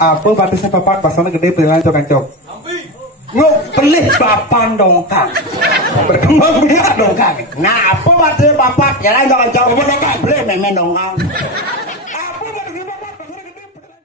Apa batasnya papat pasangnya gede pilihan cok-cok. Nguk pelih papan dongkang. Berkembang biak dongkang. Nah, apa batasnya papat? Jalan cok-cok. Apa dongkang? Beli memen dongkang. Apa batasnya papat pasangnya gede pilihan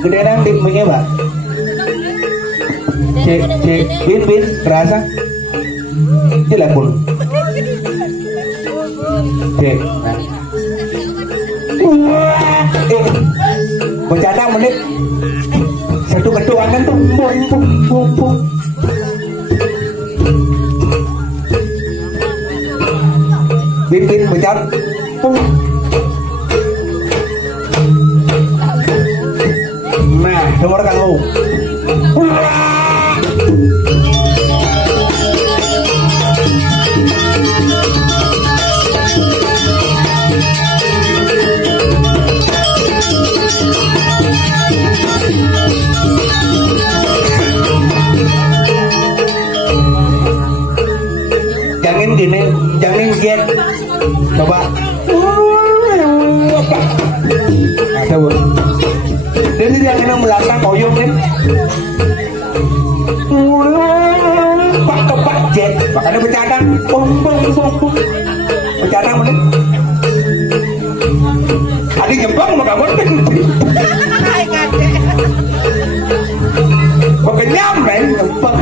gede nang di punya Pak. Bin kerasa. Telepon. Bercanda menit. Satu ketuaan kan tuh. Bung. Bin bercanda. Nah, nomor kamu. Jangan gini, jangan jet. Coba. Ada bu. Jadi yang ini melangkah koyong nih. Pak jet, makanya bercadang. Bercadang menit. Tadi jempang maka menit. Pakai nyamren jempang.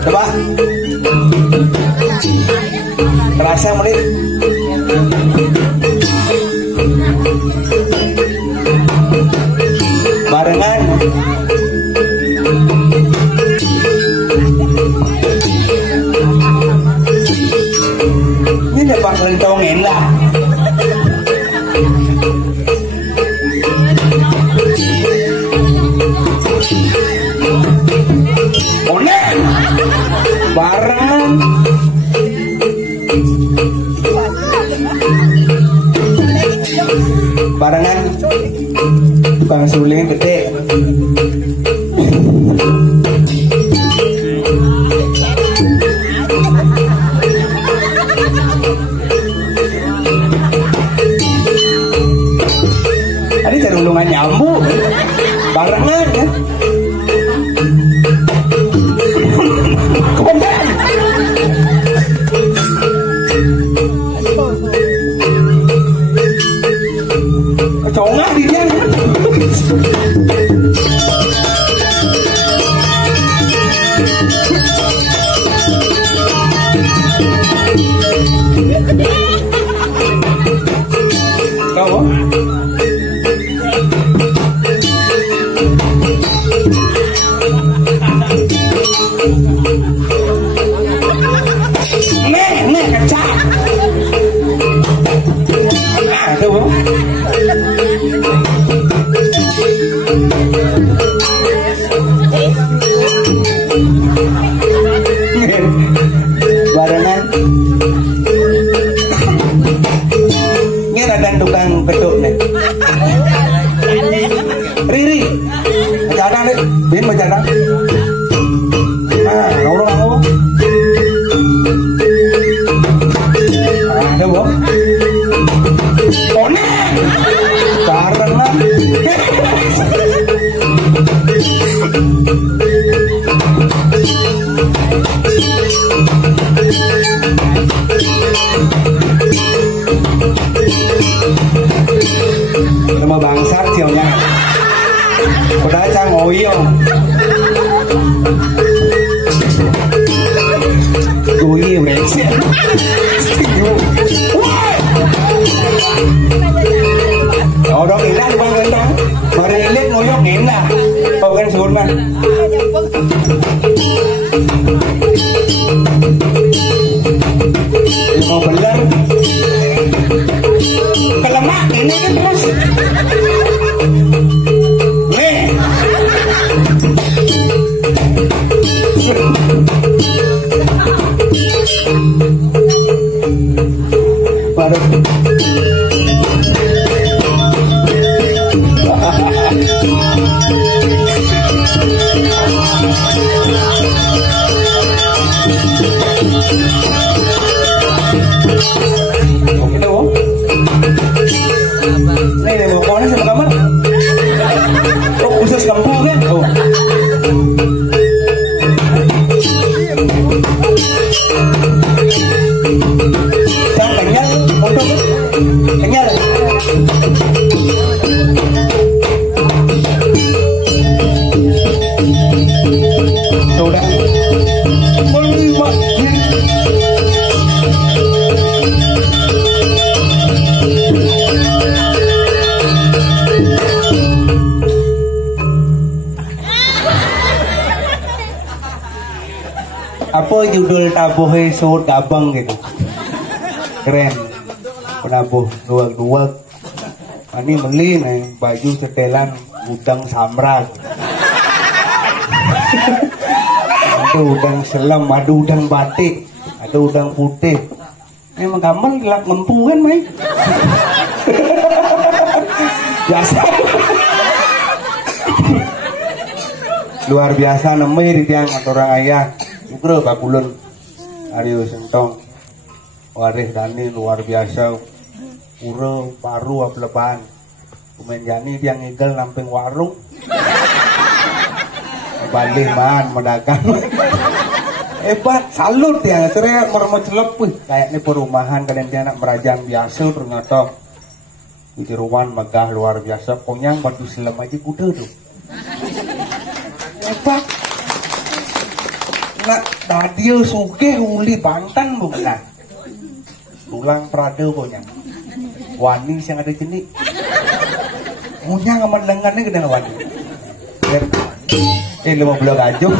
Coba terasa menit barengan ini dapat lentongin lah. Barang barangan tukang suling gede. Tadi cerulungan nyambu barangan ya. Congak dia. Kau? Nih kecak. Ada bu. Barengan ini ada tukang beduk nih. Riri bercadang nih, Bin bercadang. Nah, ngomong. Ada bu. Karena ngoyong. Goyi brengsek. Orang enak di bang kentang. Mari lihat ngoyong enak. Kau kan suruh mah. Mau beler. Kelemak ini kan terus. Nih. Baru. Nih mau kemana sama kamar? Oh khusus kampung kan? Oh. Jangan kenyal, untuk kenyal. Sudah. Apa judul tabuhe sud gabang gitu, keren, penabuh duag-duag, ini beli nih baju setelan udang samrak, ada udang selam, ada udang batik, ada udang putih, emang gampang gelap ngempu kan Mai, biasa, luar biasa nemeh di tiang orang ayah. Bro Bakulun Aryo Sentong waris Dani luar biasa pura paru aplepan kumen jani tiang igel namping warung balik man medagang hebat salut ya cerai mermo celep wih kayak ini perumahan kalian dia anak merajang biasa ternyata di ruan megah luar biasa konyang batu selam aja kuda tuh hebat. Nak tadi sugih uli Banten bukan nah. Tulang Prada punya. Wani yang ada jenik. Punya ngaman lengannya gede wani. Lima belas gajung.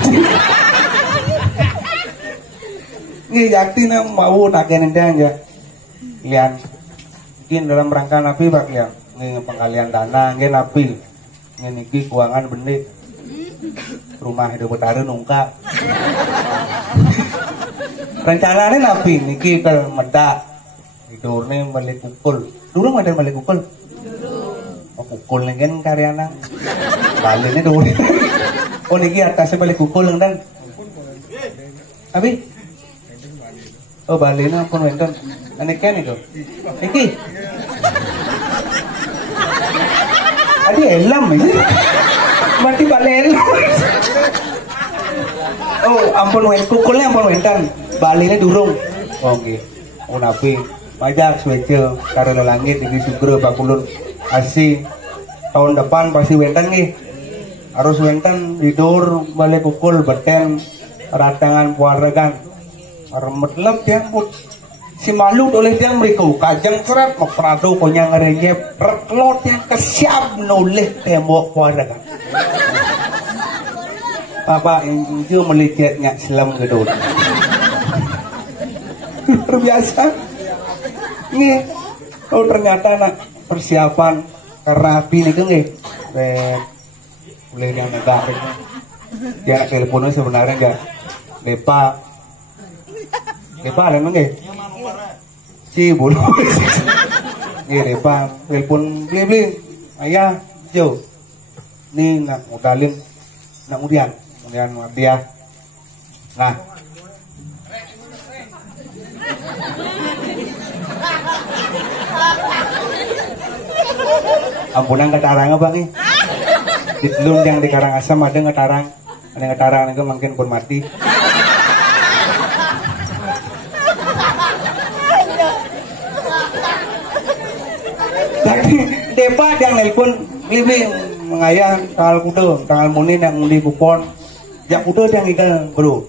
Ini jakti na mau nakenin dia aja. Lian. Mungkin dalam rangka napi pak lian. Ini pengalian dana, nggak napi. Ini niki keuangan benih. Rumah hidup betara nungkap. Rencananya napi niki ke medak tidurnya balik kukul dulu ada balik kukul oh kukul nih kan karyana baliknya dulu oh niki atasnya balik kukul dan tapi oh baliknya pun wenten aneh kan itu niki adi elam ini mati balik elam oh ampun kukulnya ampun wenten baliknya durung oke oh napi pajak swecel karena langit di Sugro Bakulun asih tahun depan pasti wenten nih harus wenten tidur balik kukul beten ratangan puaragan remetlep dia put si malu oleh dia mereka kajang seret prado punya ngerenyep reklot yang kesiap noleh tembok puaragan apa itu melicetnya selam gedor luar biasa nih oh ternyata nak persiapan karena api nih kan nih boleh yang negara dia teleponnya sebenarnya enggak Depa ada emang nggak si bulu nih Depa telepon beli ayah Jo nih nak modalin nak kemudian dia nah ampunan ketarang apa nih di telun yang di Karangasem ada ngetarang itu mungkin pun mati tapi Depa yang nelpon Bibi mengayah tanggal kuda, tanggal munin yang undi kupon. Jak kuda yang ikan bro.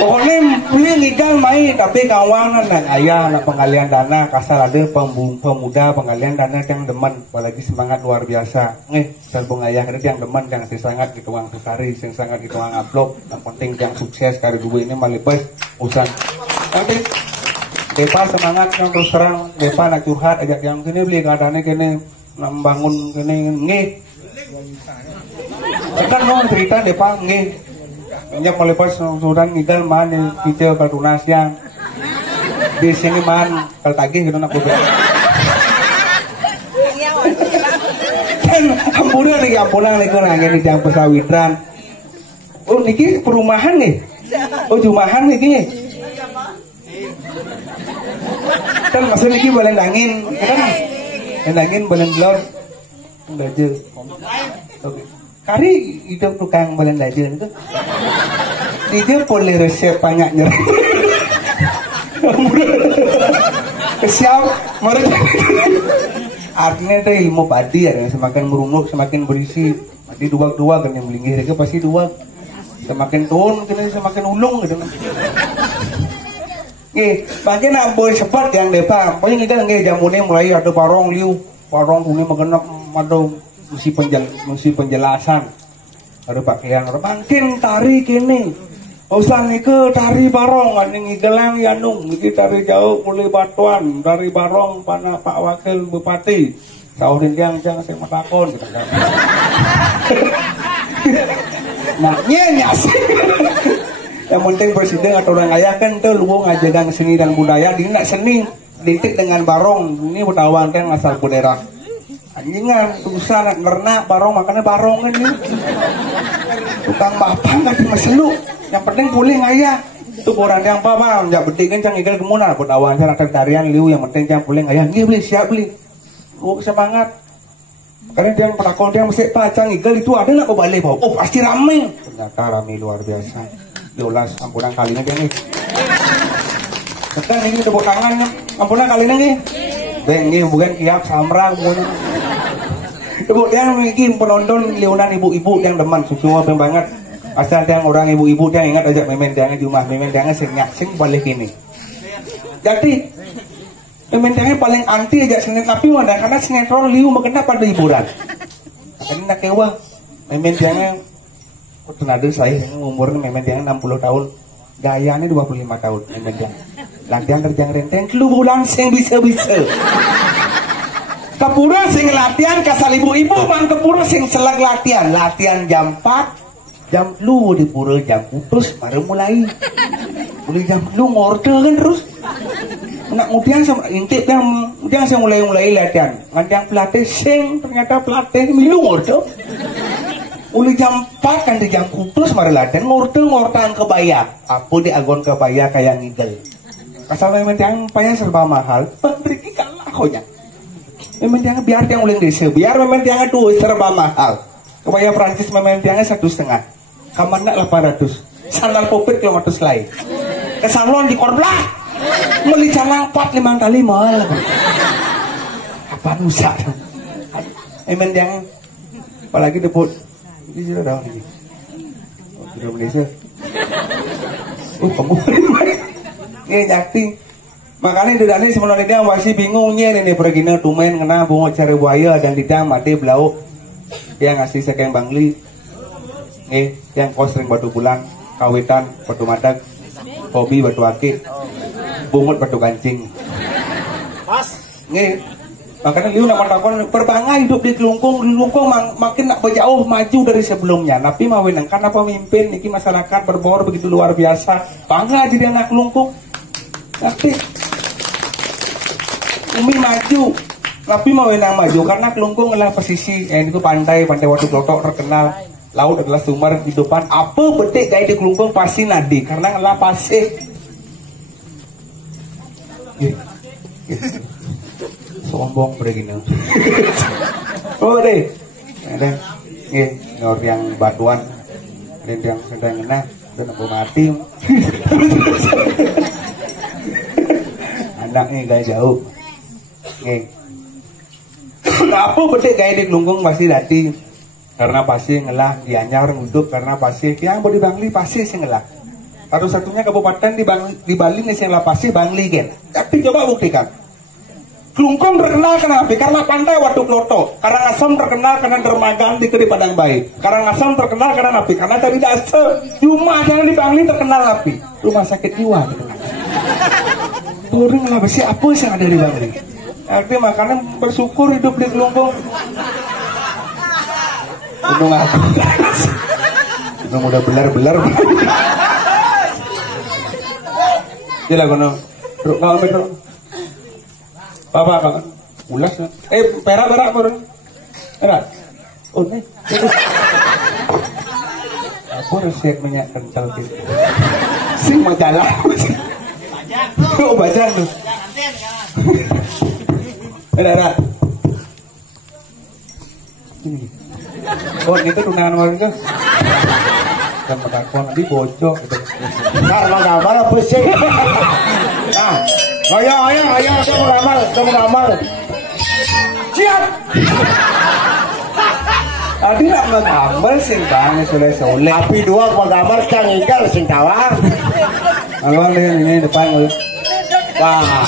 Pokoknya beli ikan main tapi kawan anak ayah anak pengalian dana kasar ada pemuda pengalian dana yang demen apalagi semangat luar biasa terbung ayah ini yang demen yang sangat di tuang sekari yang sangat di tuang upload yang penting yang sukses kali dua ini malibes usan nanti Depa semangat yang terus terang Depa nak curhat ajak yang kini beli keadaannya kini membangun kini sekarang mau cerita Depa Nya melepas sudan ngidal man kita kalau tunas yang di sini man kalau tagih gitu nak buat. Kan ampunan nih kan angin yang pesawitran. Oh niki perumahan nih. Oh jumahan nih. Kan maksud niki balen angin kan. Angin balen blor. Belajar. Oke. Kari hidup tukang balen aja itu. Dia boleh resep banyak nyerah. Siap, mereka. Artinya itu ilmu padi ya, semakin merunuk, semakin berisi. Padi dua kan yang melingkir itu pasti dua. Semakin turun, semakin ulung gitu. Bagian boleh cepat yang depan. Pokoknya kita jamunya mulai ada parong liu, parong kuning mengenap, ada mesti penjelasan ada pakaian makin tari kini usan ke tari barong aning gelang yanung iki tari jauh mulai batuan dari barong pana Pak Wakil Bupati saurin yang saya matakon gitu kan nah nyas yang penting presiden atau orang ayah kan tuh lu ngajagang seni dan budaya ini nak seni didik dengan barong ini bertawan kan asal daerah anjingan tulisan nernak barong makanya barong kan ini tukang bapak kan maselu yang penting boleh ngayah itu orang yang apa yang penting kan cang ikan kemuna buat awan cara tarian liu yang penting yang boleh ngayah ini beli siap beli semangat karena dia yang pelakon dia mesti pacang igal itu ada nak balik bau oh pasti rame ternyata rame luar biasa diolas ampunan kalinya dia nih tekan ini tepuk tangan ampunan kalinya nih ini bukan kiap samrang yang bikin penonton liunan ibu-ibu yang demen semua banget asal yang orang ibu-ibu yang ingat aja memen dia di rumah memen dia sing balik ini jadi memen dia paling anti aja sinetron tapi mana karena sinetron liu mengenai pada hiburan karena nak kewa memen dia tenada saya umurnya memen dia 60 tahun gayanya 25 tahun memen dia latihan terjang renteng lu bulan sing bisa-bisa kepura sing latihan kasal ibu-ibu mang kepura sing selak latihan jam 4 jam lu di pura jam putus baru mulai jam lu ngorde kan terus nak kemudian sama intip yang saya mulai latihan ngan yang pelatih sing ternyata pelatih milu ngorde mulai jam 4 kan di jam putus baru latihan ngordean kebaya apa di agon kebaya kayak ngigel kasal memang yang payah serba mahal beri kalah konya memang jangan biar yang uling desa biar memang jangan tuh serba mahal kebaya Prancis memang jangan 1,5 kamar nak 800 sandal popit kilometer lain kesanglon di korblah meli canang 4-5 kali mahal apa nusa memang jangan apalagi depot ini sudah daun ini sudah Malaysia kamu ini jakti makanya dudane sebelum dia masih bingungnya ini pergina tumen kena bunga cari buaya dan tidak mati belau dia ngasih sekeng bangli yang kos sering batu bulan kawitan batu madag hobi batu akik bungut batu kancing makanya liu nama takon perbangga hidup di Kelungkung makin nak berjauh maju dari sebelumnya tapi mawin karena pemimpin niki masyarakat berbor begitu luar biasa bangga jadi anak Kelungkung tapi Umi maju, tapi mau yang maju karena Kelungkung adalah pesisi, itu pantai Waduk Klotok terkenal, laut adalah sumber kehidupan. Apa betik kayak di Kelungkung pasti nadi karena adalah pasir. Sombong begini. Oh deh, ada, yang batuan, ada yang sedang kena, dan aku mati. enak nih gaya jauh. Nggih. Apa bedek gaya di Glungkung pasti dati. Karena pasti ngelah di Anyar nguduk karena pasti yang di Bangli pasti sing ngelah. Satu-satunya kabupaten di Bali nih yang pasti Bangli kan. Tapi coba buktikan. Glungkung terkenal kenapa? Karena pantai Waduk Loto. Karangasem terkenal karena dermaga di Padang Bayi. Karangasem terkenal karena napi. Karena tadi dase rumah yang di Bangli terkenal napi. Rumah sakit jiwa. Turun lah besi apa yang ada di Bangli. Artinya makanya bersyukur hidup di Glungkung. Untung aku. Untung udah belar-belar. Jadi kono. Truk kau ambil. Apa? Ulas. Perak turun. Perak. Oh nih. Aku resep minyak kental gitu. Sing majalah. Oh bajang tuh. Ada. Ini. Oh itu tunangan orang tuh. Dan mengakon di bocok gitu. Karena gambar apa sih? Nah, ayo, tunggu gambar. Siap. Tadi nak menggambar sing bang soleh. Tapi dua menggambar kan ingkar sing tawang. Abang lihat ini depan lu. Wah.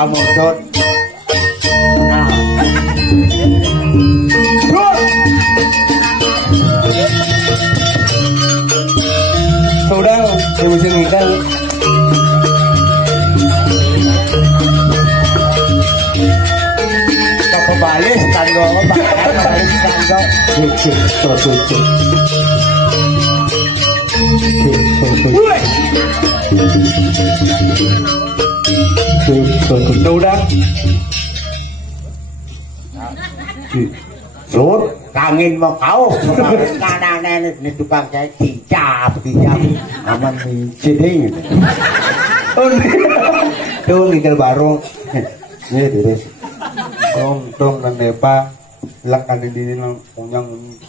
Amudot. Nah. Sudah, dia mesti nikah. Balis kanggo balis kanggo Udah. Sud, kangin mau kau. Kanane ni tukang cai dicap. Aman di sini. Tuh nikah barong. Ini deh. Tong dan depa lak ada di sini punya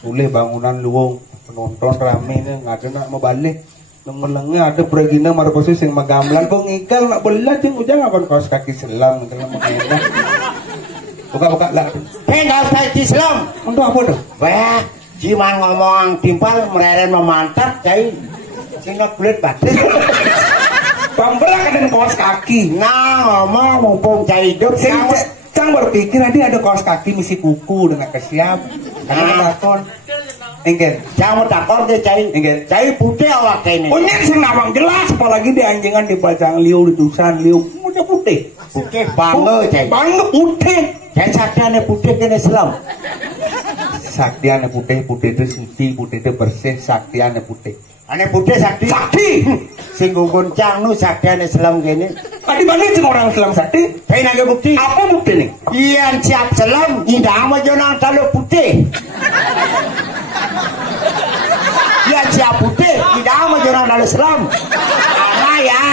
boleh bangunan luwung penonton rame nih nggak kena mau balik ngelengnya ada beragina marposis yang magamelan kok ngikal nak belah cing ujang apa kaos kaki selam kalau mau buka lah Kaos kaki selam untuk apa tuh? Wah ciman ngomong timpal mereren memantap cai sehingga kulit batin pambelah kan kaos kaki nah ngomong mumpung cai hidup sih Cang berpikir ada kaos kaki misi kuku dengan kesiap. Karena takon. Engger. Cang mau takon ke cai. Engger. Cai putih awak ini. Punya sing nawang jelas apalagi di anjingan di bacang liu di tusan liu. Mudah putih. Putih bangga cai. Bangga putih. Cai saktiane putih kene selam. Saktiane putih itu suci, putih itu bersih, saktiane putih. Ane putih sakti. Sakti. Sing ngungkun cang nu saktiane selam kene. Tadi mana sing orang Islam sakti? Tapi nage bukti. Apa bukti nih? Iyan siap selam, indah ama jonang talo putih. Iyan siap putih, indah ama jonang talo selam. Ana ya.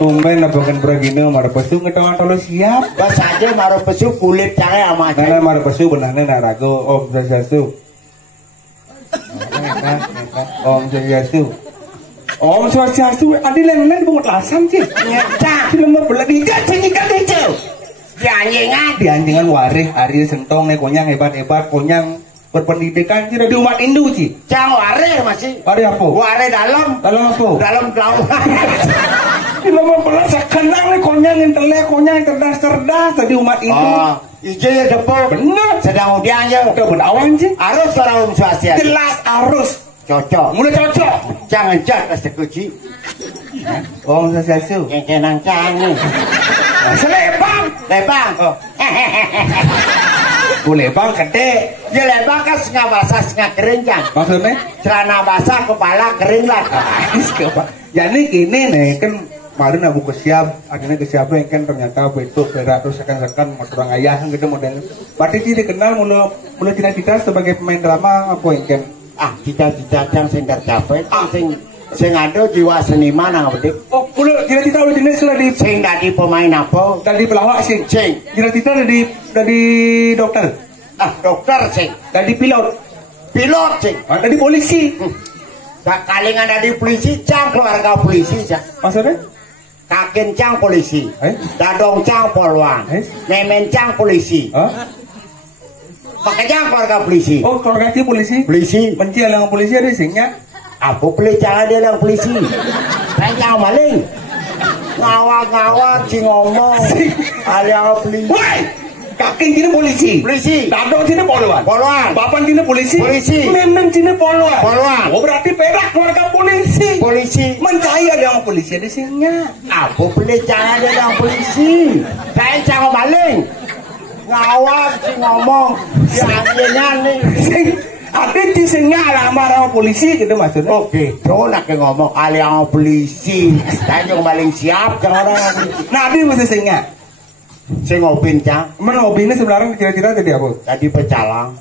Tumben nabakan beragina marpesu ngetahuan tolo siap. Bas aja maro pesu kulit cange ama. Nana marpesu benarnya narago Om Swastiastu. Om Swastiastu. Om Swastiastu. Adi lain-lain bungut lasam sih. Nyecah. Si lembar belah diikat cenyikat hijau. Di anjingan warih Ari Sentong nih konyang hebat konyang berpendidikan sih di umat Hindu sih. Cang ware masih. Ware apa? Ware dalam apa? Dalam laut. Si lembar belah sekenang nih konyang cerdas di umat Hindu. Oh, ijo ya depo. Bener. Sedang udiang ya. Udah berawan sih. Arus kalau Om Swastiastu. Jelas arus. Cocok. Mulai cocok. Jangan cat as tekuci. Om Swastiastu. Kenang canggih. Selebang. Lebang. Oh. Lebang gede. Ya lebang kan setengah basah setengah kering kan. Maksudnya? Celana basah kepala kering lah. Jadi gini nih kan kemarin aku kesiap akhirnya kesiapnya kan ternyata betul berak terus sekan orang ayah gitu modelnya. Berarti dia dikenal mulai cita-cita sebagai pemain drama apa yang kan? Cita-cita yang sing tercapai sing Sing ada jiwa seniman nang bedik. Oh, udah cita-cita udah jenis sudah di Sing dadi pemain apa? tadi pelawak sih. Sing Cita-cita dari dokter, dokter sing, dari pilot, pilot sing. dari polisi. Kalingan dadi polisi cang keluarga polisi cang. Maksudnya? Kaken cang polisi. Dadong cang polwan. Memen cang polisi. Hah? Pakai cang keluarga polisi. Oh, keluarga si polisi. Polisi. Benci yang polisi ada singnya. Apa boleh jangan dia yang polisi? Saya jangan maling. Ngawak-ngawak si ngomong. Aliang polisi. Woi, kakin sini polisi. Polisi. Dadong sini polwan. Polwan. Papan sini polisi. Polisi. Memen sini polwan. Polwan. Oh, berarti perak keluarga polisi. Polisi. Mencari ada yang polisi ada singnya. Apa boleh jangan dia yang polisi? Saya jangan maling. Ngawak si ngomong. Yang nih. Sing ada di singnya alamar polisi gitu maksudnya. Oke, so nak ngomong aliang polisi. Saya juga paling siap jangan orang polisi. Nah, dia mesti singnya. Saya ngopin cang. Mana hobinya sebenarnya kira-kira tadi apa? Tadi pecalang.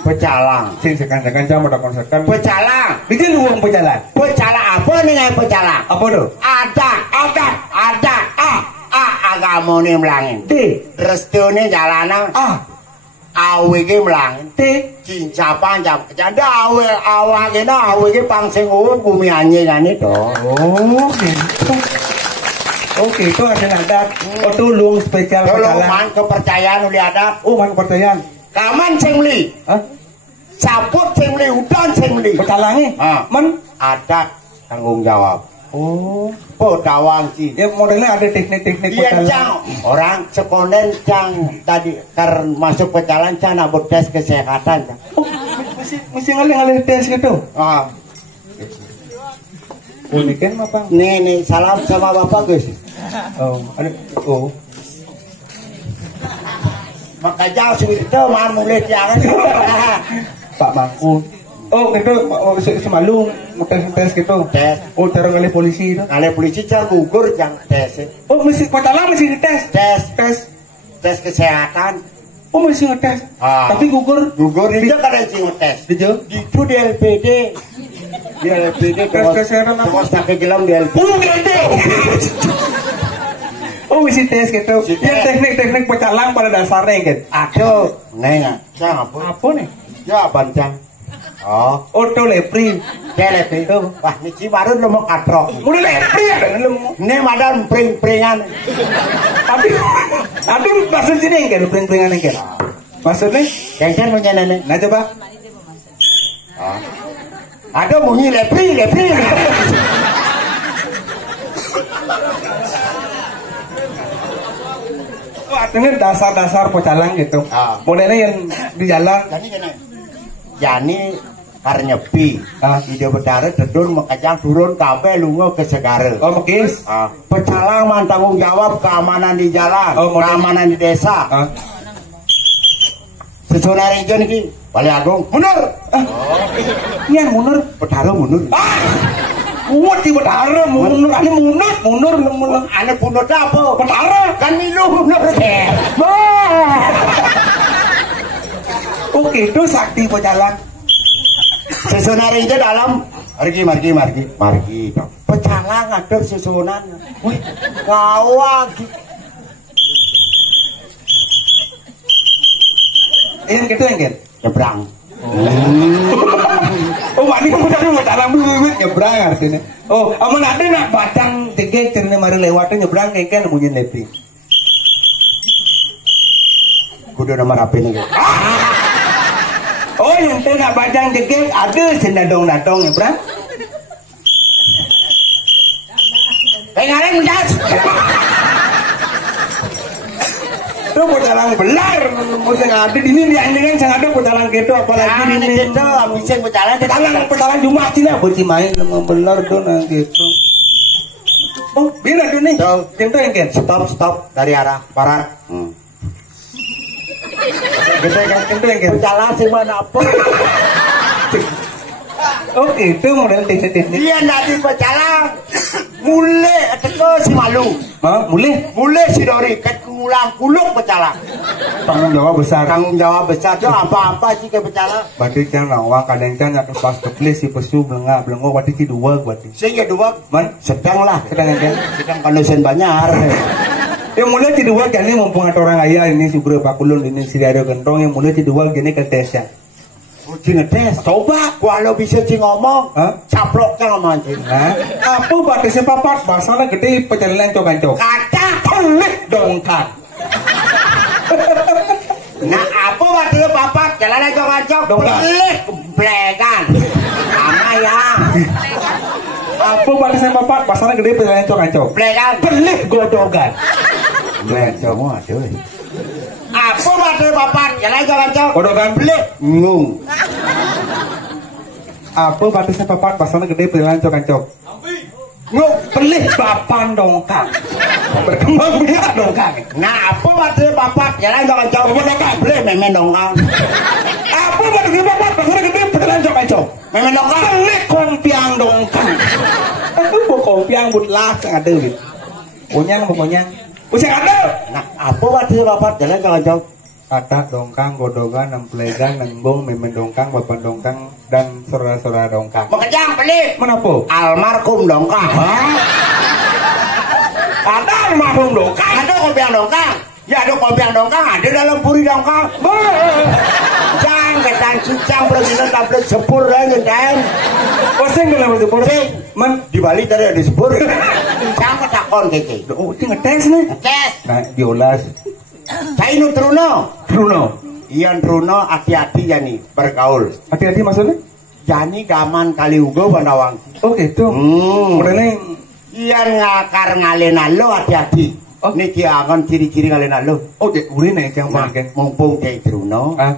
Pecalang. Sing sekan-sekan jam ada konserkan. Pecalang. Bikin uang pejalan. Pecalang apa nih yang pecalang? Apa tuh? Ada. Agama nih melangin. D. Restu nih jalanan. Awe ki melangin. T. Cincapan jam. Jadi awe kita awe ki pangsing bumi anjing kan itu. Oh, gitu. Oke, itu ada adat. Oh, tulung spesial Tolong pejalan. man kepercayaan uli adat. Oh, man kepercayaan. Kaman sing beli. Hah? Saput sing beli, udan sing beli. Pecalange? Man? Adat tanggung jawab. Oh. Pedawang sih. Ya modelnya ada teknik-teknik Iya pecalang. cang, orang sekonden cang tadi karena masuk pecalang cang nak tes kesehatan cang. Oh, mesti ngalih-ngalih tes gitu. Ini kan apa? Nih salam sama bapak guys. Oh, ada. Oh. Maka jauh itu mau mulai jangan. Pak Mangku. Oh, itu semalu tes gitu. Tes. Oh, cara ngalih polisi itu. Kali polisi cang gugur cang tes. Oh, mesti pecalang mesti dites. Tes kesehatan. Oh, mesti ngetes. Tapi gugur. Gugur itu kan yang ngetes. Dijo? Itu di LPD. Di LPD Tes kesehatan apa? terus pakai gelam di LPD. Oh, gitu. Oh, mesti tes gitu. Ya teknik-teknik pecalang pada dasarnya gitu. Aduh, neng, cang apa? Apa nih? Ya bancang. Oh, Auto lepri. LPD. Wah, ini baru lo mau katrok. Udah lepri ya kan lemu. Ini madan pring-pringan. Tapi maksud sini yang pring-pringan yang maksudnya? Kengken punya nenek. Nah coba. Ada bunyi lepri. Wah, ini dasar-dasar pecalang gitu. Modelnya yang di jalan. Jani karnyepi. Ide bedare dedun mekajang turun kabeh lunga ke segara. Oh, mekis. Pecalang man tanggung jawab keamanan di jalan, keamanan di desa. Sesuai region iki, Wali Agung mundur. Iya, mundur. Bedare mundur. Kuat di bedare mundur, ane mundur. Ane mundur apa? Bedare Kan milu mundur. Oke, itu sakti pecalang. Susunan itu dalam margi. Pecalang ada susunan. Wih, gawat. Yang gitu yang gitu. Nyebrang. Oh, wani kemudian pecalang bibit nyebrang artinya. Oh, aman ada nak batang tiga cerita mari lewatnya nyebrang kayak bunyi nepi. Kudu nomor apa nih? Oh, yang tu nak bajang degil ada senadong-nadong ya, Bang. Pengarang mendas. Tu pecalang belar, mesti ada di sini yang dengan sangat ada pecalang gitu apalagi di sini. Itu miseng Pecalang Jumat sini beci main sama belar tu nang gitu. Oh, bila tu ni. Cinta yang kan? Stop dari arah barat. Kita yang cinta yang kan? Pecalang sih mana apa? Oke, itu model teknik-teknik. Dia nanti pecalang. Mulai teko si malu. Mulih si Dori ket ngulang kuluk pecala. Tanggung jawab besar. Tanggung jawab besar tuh apa-apa sih ke pecala. Berarti can nawang kadang can yak pas keplis si pesu belengok berarti ci dua berarti. Sing ya dua sedang lah. Sedang kondusen banyak. Yang mulai ci dua gini mumpung ada orang ayah ini Sugro Pakulun ini si ada gentong yang mulai ci dua gini ke tes ya. Uji ngetes, coba kalau bisa ci ngomong, caplok kan ngomong ci. Apa batasnya papat, bahasanya gede pecelilan cok-cok. Kata pelik dongkang. Nah apa batasnya papat, jalan cok-cok, pelik blegan. Sama ya. Apa batasnya papat, bahasanya gede pecelilan cok-cok. Blegan, pelik godogan. Blegan semua tuh. Apa batasnya papat, jalan cok-cok, godogan pelik ngung. Apa batasnya papat, bahasanya gede pecelilan cok-cok. Ngung pelik bapan dongkang. Berkembang biak dongkang. Nah apa batasnya papat, jalan cok-cok, pelik memen dongkang. Apa batasnya papat, bahasanya gede pecelilan cok-cok. Memen dongkang, pelik kompiang dongkang. Aku kompiang butlah ada gitu. Punyang pokoknya. Usah ada. Nah apa batasnya papat, jalan cok-cok. Kata dongkang, godogan, nemplegan, nengbong, memen dongkang, bapan dongkang, dan saudara-saudara dongkang. Mengejang pelik. Menapa? Almarhum dongkang. Ada almarhum dongkang. Ada kopiang dongkang. Ya ada kopiang dongkang, ada dalam puri dongkang. Jang ketan cicang presiden tablet sepur aja dan. Koseng dalam sepur. Man di Bali tadi ada sepur. Jang ketakon keke. Oh, ini ngetes nih. Ngetes. Nah, diolas. Cainu Truno. Ian Truno hati-hati ya nih bergaul. Hati-hati maksudnya? Jani gaman kali uga Bandawang. Oh gitu. Modelnya Ian ngakar ngalena lo hati-hati. Oh. Niki akan ciri-ciri ngalena lo. oh dek urin nih yang Nah, pakai. mumpung kayak Truno. Ah.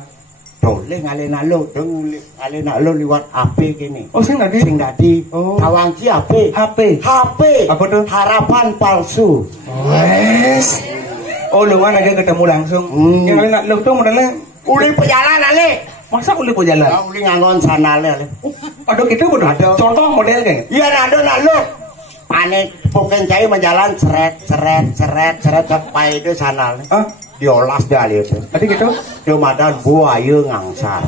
Boleh ngalena lo, dong ngalena lo lewat HP gini. Oh sing tadi. Sing tadi. Oh. Tawangci HP. HP. Apa tuh? Harapan palsu. Wes. Oh lu kan aja ketemu langsung. Yang kalian nak lu tuh modelnya Uli pejalan ale. masa uli po jalan? Uli ngangon sanale ale. Aduh gitu bodoh. Ada. Contoh model kayak. Iya nado nalo. Ane bukan cai menjalan seret sampai itu sanale. Ah, Diolas dari itu. tadi gitu. Kemudian buaya ngangsar.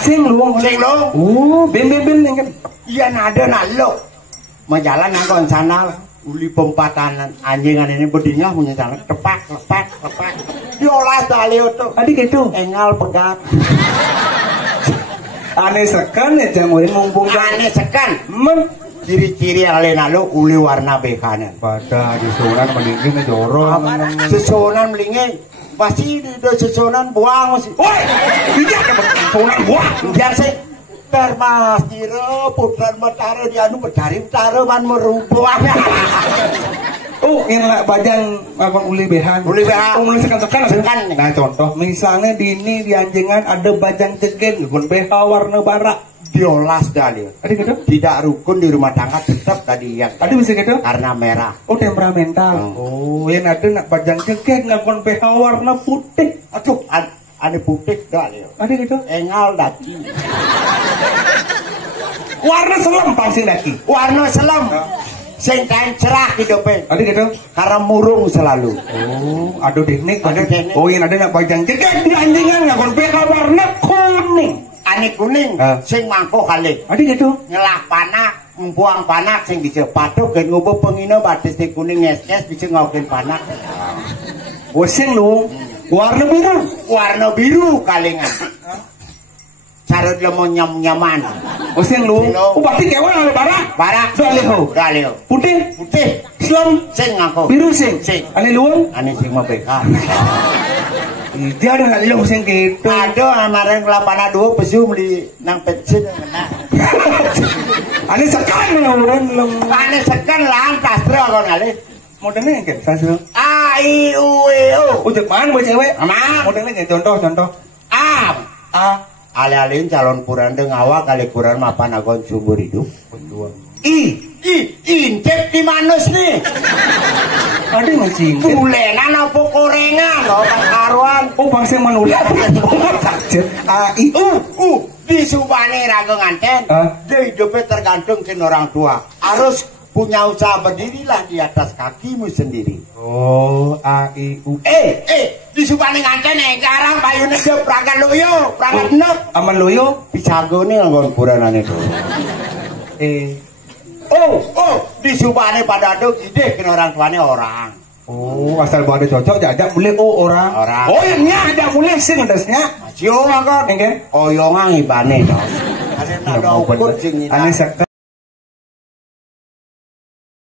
Sing luang. Sing lo. Ben yang kan. Iya nado nalo. Menjalan ngangon sanal. Uli pempatanan anjingan ini berdingah punya jalan tepak. Diolas dari itu. Tadi gitu. Engal pegat. Aneh sekan ya jamurin mumpung Aneh sekan. Ciri-ciri alena lo uli warna bekanan. pada disuruhan melingin jorong. Sesonan melingin. Pasti di sesonan buang masih. Woi, bijak sesonan buang. Biar sih. Termas diro putra matara di anu mencari utara man merubah. Oh, yang lah bajang apa uli behan. Uli behan. Oh, uli sekan. Sekan. Nah, contoh misalnya di ini di Anjengan ada bajang cegen pun BH warna bara. Diolas dari. Tadi gitu. Tidak rukun di rumah tangga tetap tadi yang. Tadi bisa gitu. Karena merah. Oh, temperamental. Oh, yang ada nak bajang cegen ngakon BH warna putih. Aduh, ane putih dari. Tadi gitu. Engal daki. Warna selam pangsing daki. Warna selam. Sing cerah hidupe. Tadi gitu. Karena murung selalu. Oh, aduh teknik. Aduh teknik. Oh, yang ada nak bajang cegen di Anjengan ngakon BH warna kuning. Ane kuning, sing mangko kali. Tadi gitu. Ngelak panak, membuang panak sing bisa patuk gen ngubah pengino batis di kuning es bisa ngaukin panak. Weseng lu. Warna biru kalingan. Carut lemon nyaman. Weseng lu. Oh, berarti kewan ada bara. Daleho. Putih. Islam. Sing ngako. Biru sing. Ane luang. Ane sing mau bekar. Dia ada nggak lu sing gitu. Ada kemarin kelapana dua pesu beli nang pensiun kena. Ane sekan orang lu. Ane sekan lang sastra kon kali. Modelnya yang kayak sastra. A I U E O. Udah mana buat cewek? Mana? Modelnya kayak contoh. A. Ale-alein calon puranda ngawa kali kurang mapan agon sumber hidup. Incep di manus nih. Ada nggak sih? Bulenan apa korengan? Oh, karuan. Oh, bangsa manusia. A I Di subane rago nganten. Dia hidupnya tergantung ke orang tua. Harus punya usaha berdirilah di atas kakimu sendiri. Oh, A I U. Disupane ngantene karang payune yo prangkat loyo, prangkat enek. Aman loyo Pisagone nggon buranane to. Disupane pada aduk ide kena orang tuane orang. Oh, asal pada cocok jajak boleh orang. Orang. Oh, yang nya aja boleh sing ndasnya. Masih orang kan. Nggih. Oyongan ibane to. Ane tak ada ukut sing Ane